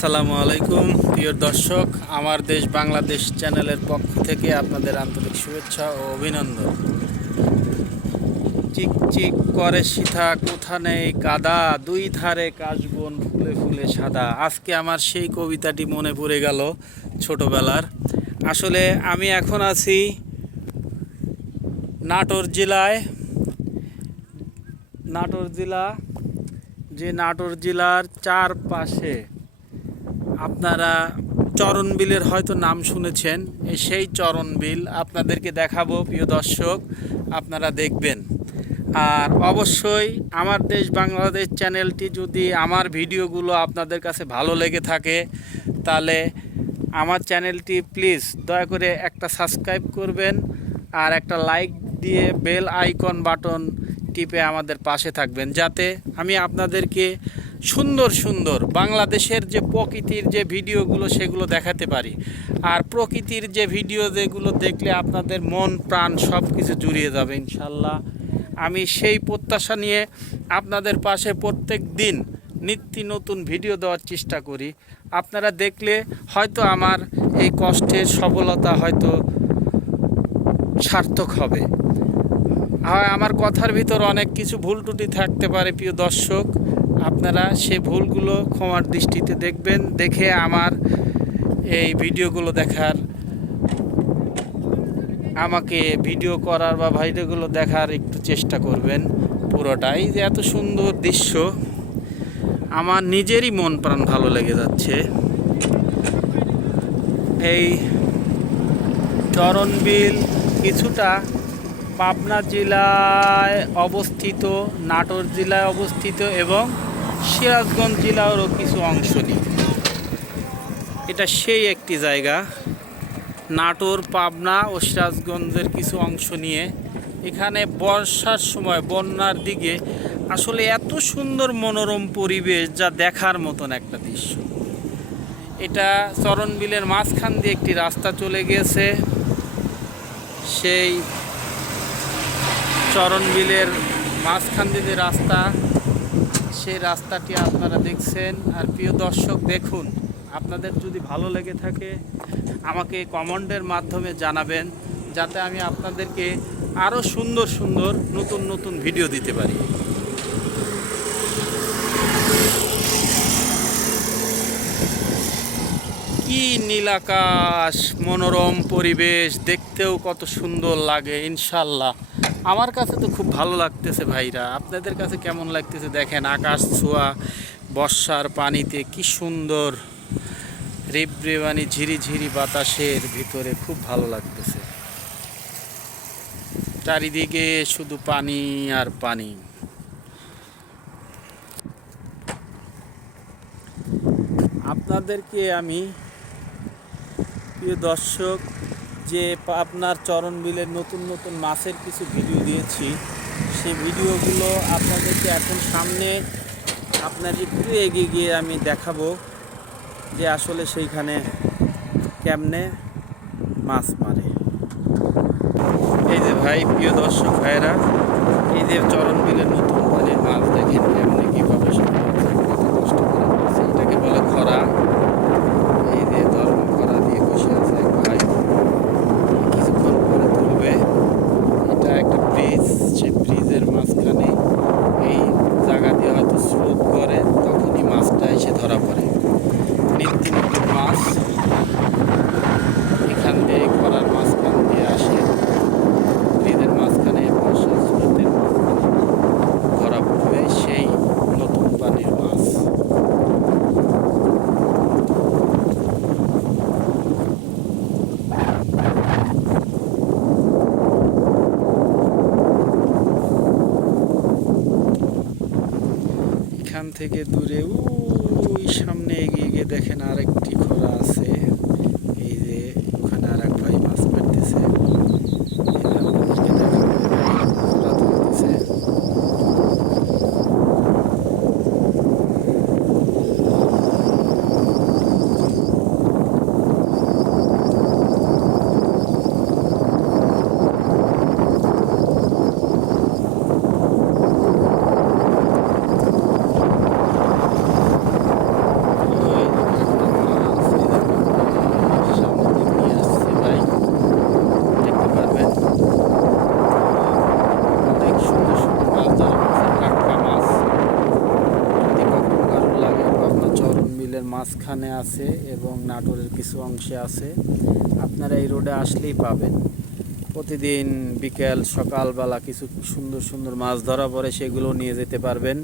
আসসালামু আলাইকুম প্রিয় দর্শক, আমার দেশ বাংলাদেশ চ্যানেলের পক্ষ থেকে আপনাদের আন্তরিক শুভেচ্ছা ও অভিনন্দন। চিকচিক করে সিথা কোথা নেই কাদা, দুই ধারে কাশবন ফুলে ফুলে সাদা। আজকে আমার সেই কবিতাটি মনে পড়ে গেল ছোটবেলার। আসলে আমি এখন আছি নাটোর জেলায়। নাটোর জেলার চারপাশে আপনারা চরণবিলের হয়তো নাম শুনেছেন। সেই চরণবিল আপনাদেরকে দেখাবো প্রিয় দর্শক, আপনারা দেখবেন। আর অবশ্যই আমার দেশ বাংলাদেশ চ্যানেলটি যদি আমার ভিডিওগুলো আপনাদের কাছে ভালো লেগে থাকে, তাহলে আমার চ্যানেলটি প্লিজ দয়া করে একটা সাবস্ক্রাইব করবেন আর একটা লাইক দিয়ে বেল আইকন বাটন টিপে আমাদের পাশে থাকবেন, যাতে আমি আপনাদেরকে সুন্দর সুন্দর বাংলাদেশের যে প্রকৃতির যে ভিডিওগুলো সেগুলো দেখাতে পারি। আর প্রকৃতির যে ভিডিও যেগুলো দেখলে আপনাদের মন প্রাণ সব কিছু জুড়িয়ে যাবে ইনশাল্লাহ। আমি সেই প্রত্যাশা নিয়ে আপনাদের পাশে প্রত্যেক দিন নিত্য নতুন ভিডিও দেওয়ার চেষ্টা করি। আপনারা দেখলে হয়তো আমার এই কষ্টের সফলতা হয়তো সার্থক হবে। হয় আমার কথার ভিতর অনেক কিছু ভুল ত্রুটি থাকতে পারে প্রিয় দর্শক, আপনারা সেই ভুলগুলো ক্ষমার দৃষ্টিতে দেখবেন, দেখে আমার এই ভিডিওগুলো দেখার, আমাকে ভিডিও করার বা ভিডিওগুলো দেখার একটু চেষ্টা করবেন। পুরোটাই যে এত সুন্দর দৃশ্য, আমার নিজেরই মন প্রাণ ভালো লেগে যাচ্ছে। এই চরণবিল কিছুটা পাবনা জেলায় অবস্থিত, নাটোর জেলায় অবস্থিত এবং সিরাজগঞ্জ জেলারও কিছু অংশ নিয়ে এটা সেই একটি জায়গা। নাটোর, পাবনা ও সিরাজগঞ্জের কিছু অংশ নিয়ে এখানে বর্ষার সময়, বন্যার দিকে আসলে এত সুন্দর মনোরম পরিবেশ, যা দেখার মতন একটা দৃশ্য। এটা চরণবিলের মাঝখান দিয়ে একটি রাস্তা চলে গিয়েছে। সেই চরণবিলের মাঝখান দিয়ে রাস্তা, সেই রাস্তাটি আপনারা দেখছেন। আর প্রিয় দর্শক, দেখুন, আপনাদের যদি ভালো লেগে থাকে আমাকে কমেন্টের মাধ্যমে জানাবেন, যাতে আমি আপনাদেরকে আরও সুন্দর সুন্দর নতুন নতুন ভিডিও দিতে পারি। কি নীলাকাশ, মনোরম পরিবেশ, দেখতেও কত সুন্দর লাগে। ইনশাল্লাহ আমার কাছে তো খুব ভালো লাগতেছে ভাইরা, আপনাদের কাছে কেমন লাগতেছে দেখেন। আকাশ ছোঁয়া বর্ষার পানিতে কি সুন্দর রেবরেবানি ঝিরিঝিরি বাতাসের ভিতরে খুব ভালো লাগতেছে। চারিদিকে শুধু পানি আর পানি। আপনাদেরকে আমি প্রিয় দর্শক যে আপনার চরণবিলের নতুন নতুন মাছের কিছু ভিডিও দিয়েছি, সেই ভিডিওগুলো আপনাদেরকে এখন সামনে আপনার একটু এগিয়ে গিয়ে আমি দেখাবো যে আসলে সেইখানে কেমনে মাছ মারে। এই যে ভাই, প্রিয় দর্শক ভাইরা, এই যে চরণবিলের নতুন পানির মাছ দেখেন কেমনে কীভাবে কত কষ্ট করে মাছ, এটাকে বলে খরা। এই যে ধর্ম খরা দিয়ে বসে আছে এক ভাই, কিছুক্ষণ পরে তুলবে। এটা একটা ব্রিজ, সেই ব্রিজের মাঝখানে এই জায়গা দিয়ে হয়তো স্রোত করে, তখনই মাছটা এসে ধরা পড়ে। নিত্য নতুন মাছ এখান দিয়ে খরার মাঝখান দিয়ে আসে, ব্রিজের মাঝখানে বর্ষা স্রোতের ধরা পড়বে সেই নতুন পানির মাছ। এখান থেকে দূরে ওই সামনে এগিয়ে গিয়ে দেখেন আরেকটি খরা আছে। এই যে ওখানে আর এক ভাই মাছ মারতেছে, আপনাদেরকে দেখাবো খরা তুলতেছে। মাঝখানে আছে এবং নাটোরের কিছু অংশে আছে। আপনারা এই রোডে আসলেই পাবেন। প্রতিদিন বিকেল সকালবেলা কিছু সুন্দর সুন্দর মাছ ধরা পড়ে, সেগুলো নিয়ে যেতে পারবেন।